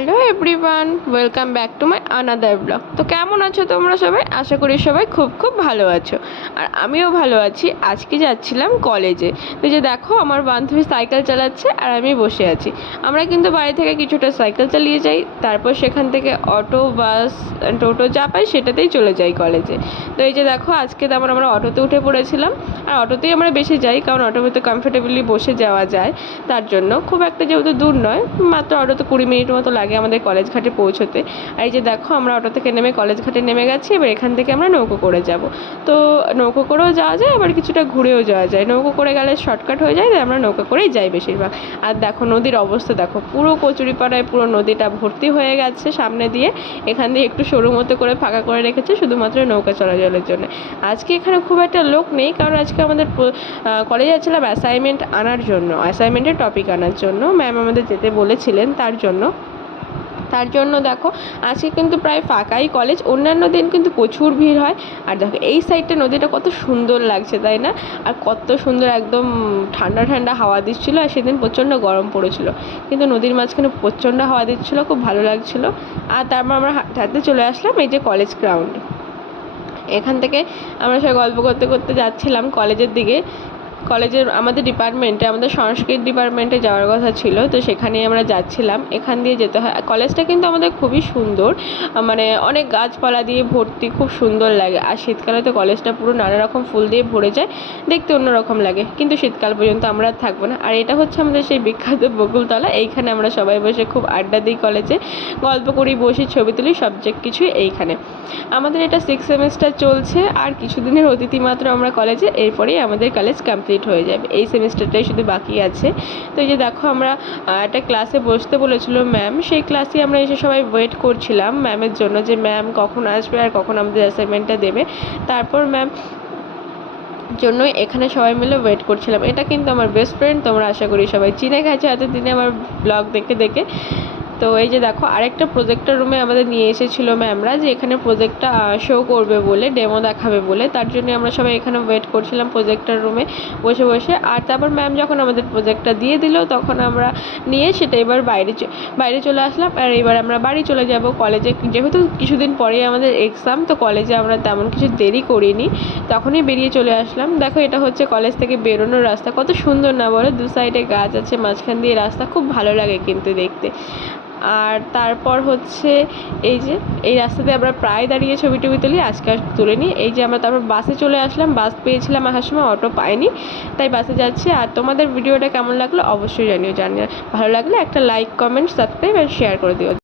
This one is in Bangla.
Hello everyone, welcome back to my another blog. তো কেমন আছো তোমরা সবাই? আশা করি সবাই খুব খুব ভালো আছো। আর আমিও ভালো আছি। আজকে যাচ্ছিলাম কলেজে। তো যে দেখো, আমার বান্ধবী সাইকেল চালাচ্ছে আর আমি বসে আছি। আমরা কিন্তু বাড়ি থেকে কিছুটা সাইকেল চালিয়ে যাই, তারপর সেখান থেকে অটো, বাস, টোটো যা পাই সেটাতেই চলে যাই কলেজে। তো এই যে দেখো, আজকে তেমন আমরা অটোতে উঠে পড়েছিলাম। আর অটোতেই আমরা বেশি যাই, কারণ অটোতে কমফোর্টেবলি বসে যাওয়া যায়। তার জন্য খুব একটা যেহেতু দূর নয়, মাত্র অটোতে কুড়ি মিনিট মতো লাগে আমাদের কলেজ ঘাটে পৌঁছোতে। আর এই যে দেখো, আমরা অটো থেকে নেমে কলেজ ঘাটে নেমে গেছি, এবার এখান থেকে আমরা নৌকো করে যাব। তো নৌকো করেও যাওয়া যায়, আবার কিছুটা ঘুরেও যাওয়া যায়। নৌকো করে গেলে শর্টকাট হয়ে যায় আমরা নৌকো করেই যাই বেশিরভাগ। আর দেখো, নদীর অবস্থা দেখো, পুরো কচুরিপাড়ায় পুরো নদীটা ভর্তি হয়ে গেছে সামনে দিয়ে। এখান দিয়ে একটু সরু মতো করে ফাঁকা করে রেখেছে, শুধুমাত্র নৌকা চলাচলের জন্য। আজকে এখানে খুব একটা লোক নেই, কারণ আজকে আমাদের কলেজে যাচ্ছিলাম অ্যাসাইনমেন্ট আনার জন্য অ্যাসাইনমেন্টের টপিক আনার জন্য। ম্যাম আমাদের যেতে বলেছিলেন তার জন্য। তার জন্য দেখো, আজকে কিন্তু প্রায় ফাঁকাই কলেজ অন্যান্য দিন কিন্তু প্রচুর ভিড় হয়। আর দেখো, এই সাইডটা নদীটা কত সুন্দর লাগছে, তাই না? আর কত সুন্দর একদম ঠান্ডা ঠান্ডা হাওয়া দিচ্ছিল, আর সেদিন প্রচণ্ড গরম পড়েছিল। কিন্তু নদীর মাঝখানে প্রচণ্ড হাওয়া দিচ্ছিল, খুব ভালো লাগছিল। আর তারপর আমরা হাঁটতে চলে আসলাম এই যে কলেজ গ্রাউন্ডে এখান থেকে আমরা সবাই গল্প করতে করতে যাচ্ছিলাম কলেজের দিকে। কলেজের আমাদের ডিপার্টমেন্টে আমাদের সংস্কৃত ডিপার্টমেন্টে যাওয়ার কথা ছিল, তো সেখানেই আমরা যাচ্ছিলাম। এখান দিয়ে যেতে হয়। কলেজটা কিন্তু আমাদের খুবই সুন্দর। মানে অনেক গাছপালা দিয়ে ভর্তি, খুব সুন্দর লাগে। আর শীতকালে তো কলেজটা পুরো নানা রকম ফুল দিয়ে ভরে যায়। দেখতে অন্যরকম লাগে। কিন্তু শীতকাল পর্যন্ত আমরা থাকব না। আর এটা হচ্ছে আমাদের সেই বিখ্যাত বকুলতলা। এইখানে আমরা সবাই বসে খুব আড্ডা দিই কলেজে। গল্প করি, বসি ছবি তুলি সবজেক্ট কিছুই এইখানে। আমাদের এটা সিক্স সেমিস্টার চলছে। আর কিছুদিনের অতিথি মাত্র আমরা কলেজে। এরপরেই আমাদের কলেজ কমপ্লিট হয়ে যাবে। এই সেমিস্টারটাই শুধু বাকি আছে। তো এই যে দেখো আমরা একটা ক্লাসে বসতে বলেছিল ম্যাম সেই ক্লাসে আমরা এসে সবাই ওয়েট করছিলাম ম্যামের জন্য যে ম্যাম কখন আসবে আর কখন আমাদের অ্যাসাইনমেন্টটা দেবে। তারপর ম্যাম জন্য এখানে সবাই মিলে ওয়েট করছিলাম। এটা কিন্তু আমার বেস্ট ফ্রেন্ড তোমরা আশা করি সবাই চিনে গেছো। এতদিনে আমার ব্লগ দেখে দেখে তো এই যে দেখো, আরেকটা প্রজেক্টর রুমে আমাদের নিয়ে এসেছিল ম্যামরা যে এখানে প্রজেক্টটা শো করবে বলে ডেমো দেখাবে বলে। তার জন্য আমরা সবাই এখানে ওয়েট করছিলাম প্রজেক্টর রুমে বসে বসে। আর তারপর ম্যাম যখন আমাদের প্রজেক্টটা দিয়ে দিল, তখন আমরা নিয়ে সেটা এবার বাইরে বাইরে চলে আসলাম। আর এবার আমরা বাড়ি চলে যাব কলেজে যেহেতু কিছুদিন পরেই আমাদের এক্সাম তো কলেজে আমরা তেমন কিছু দেরি করিনি। তখনই বেরিয়ে চলে আসলাম। দেখো, এটা হচ্ছে কলেজ থেকে বেরোনোর রাস্তা। কত সুন্দর না বলো? দু সাইডে গাছ আছে, মাঝখান দিয়ে রাস্তা। খুব ভালো লাগে কিন্তু দেখতে। আর তারপর হচ্ছে এই যে, এই রাস্তাতে আমরা প্রায় দাঁড়িয়ে ছবি টবি তুলি, আজকে আর নিই এই যে আমরা তারপর বাসে চলে আসলাম, বাস পেয়েছিলাম আসার সময়, অটো পাইনি, তাই বাসে যাচ্ছি। আর তোমাদের ভিডিওটা কেমন লাগল অবশ্যই জানিও জানিও। ভালো লাগলে একটা লাইক কমেন্ট সাবস্ক্রাইব আর শেয়ার করে দিও।